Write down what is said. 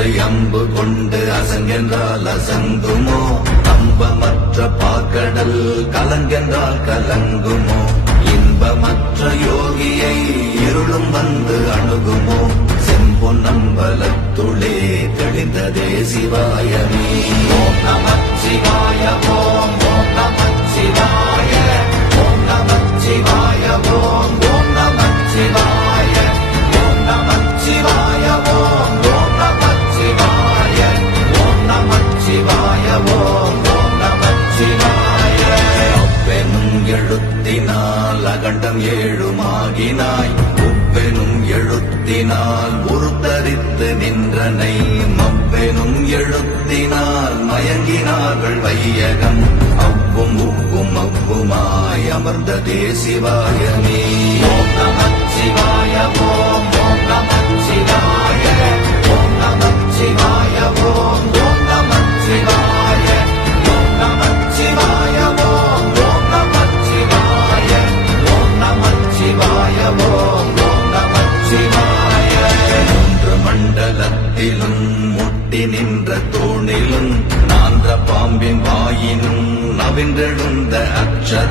அம்பத்தை அம்பு கொண்டு அசங்கென்றால் அசங்குமோ? கம்பமற்ற பாக்கடல் கலங்கென்றால் கலங்குமோ? இன்பமற்ற யோகியை இருளும் வந்து அணுகுமோ? செம்பொன்னம்பலத்துளே தெளிந்ததே சிவாயமே. ஓம் நமச்சிவாய ஓம் ஓம் நமச்சிவாய ஓம் நமச்சிவாய ஓம் ஓம் நமச்சிவாய ஓம் நமச்சிவாய ஓம் ஓம் நமச்சிவாய ஓம் நமச்சிவாய ஓம் ஓம் நமச்சிவாய. அப்பெனும் எழுத்தினால் அகண்டம் ஏழுமாகினாய், உப்பெனும் எழுத்தினால் உருத்தரித்து நின்றனை, மப்பெனும் எழுத்தினால் மயங்கினார்கள் வையகம். அவ்வும் உப்பும் அவ்வுமாய் அமர்ந்ததே சிவாயமே. ஓம் நமச்சிவாய ஓம் ஓம் நமச்சிவாய ஓம் நமச்சிவாய ஓம் ஓம் நமச்சிவாய ஓம் நமச்சிவாய ஓம் ஓம் நமச்சிவாய ஓம் நமச்சிவாய ஓம் ஓம் நமச்சிவாய. மூன்று மண்டலத்திலும் முட்டி நின்ற தூணிலும் நான்ற பாம்பின் வாயினும் நவின்றெழுந்த அக்ஷர